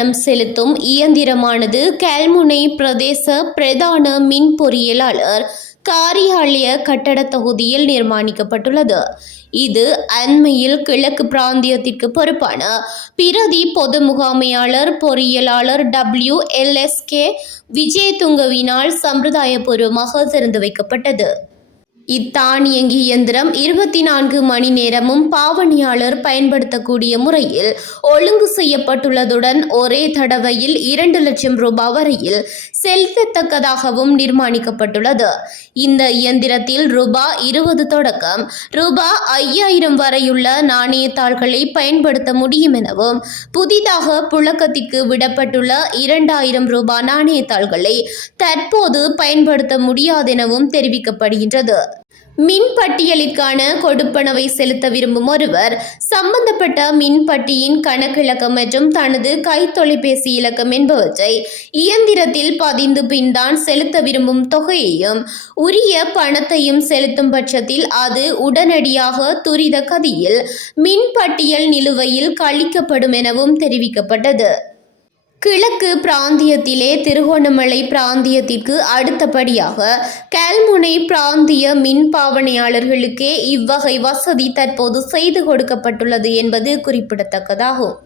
கட்டணம் செலுத்தும் இயந்திரமானது கல்முனை பிரதேச பிரதான மின் பொறியியலாளர் காரியாலய கட்டட தொகுதியில் நிர்மாணிக்கப்பட்டுள்ளது. இது அண்மையில் கிழக்கு பிராந்தியத்திற்கு பொறுப்பான பிரதி பொது முகாமையாளர் பொறியியலாளர் WLSK விஜயதுங்கவினால் சம்பிரதாயபூர்வமாக திறந்து வைக்கப்பட்டது. இத்தானியங்கி இயந்திரம் 24 மணி நேரமும் பாவனையாளர் பயன்படுத்தக்கூடிய முறையில் ஒழுங்கு செய்யப்பட்டுள்ளதுடன் ஒரே தடவையில் 2 லட்சம் ரூபாய் வரையில் செலுத்தத்தக்கதாகவும் நிர்மாணிக்கப்பட்டுள்ளது. இந்த இயந்திரத்தில் ரூபாய் 20 தொடக்கம் ரூபாய் 5000 வரையுள்ள நாணயத்தாள்களை பயன்படுத்த முடியும் எனவும், புதிதாக புழக்கத்திற்கு விடப்பட்டுள்ள 2000 ரூபாய் நாணயத்தாள்களை தற்போது பயன்படுத்த முடியாதெனவும் தெரிவிக்கப்படுகின்றது. மின் பட்டியலுக்கான கொடுப்பனவை செலுத்த விரும்பும் ஒருவர் சம்பந்தப்பட்ட மின்பட்டியின் கணக்கிலக்கம் மற்றும் தனது கைத்தொலைபேசி இலக்கம் என்பவற்றை இயந்திரத்தில் பதிந்து பின்தான் செலுத்த விரும்பும் தொகையையும் உரிய பணத்தையும் செலுத்தும் பட்சத்தில் அது உடனடியாக துரித கதியில் மின்பட்டியல் நிலுவையில் கழிக்கப்படும் எனவும் தெரிவிக்கப்பட்டது. கிழக்கு பிராந்தியத்திலே திருகோணமலை பிராந்தியத்திற்கு அடுத்தபடியாக கல்முனை பிராந்திய மின் பாவனையாளர்களுக்கே இவ்வகை வசதி தற்போது செய்து கொடுக்கப்பட்டுள்ளது என்பது குறிப்பிடத்தக்கதாகும்.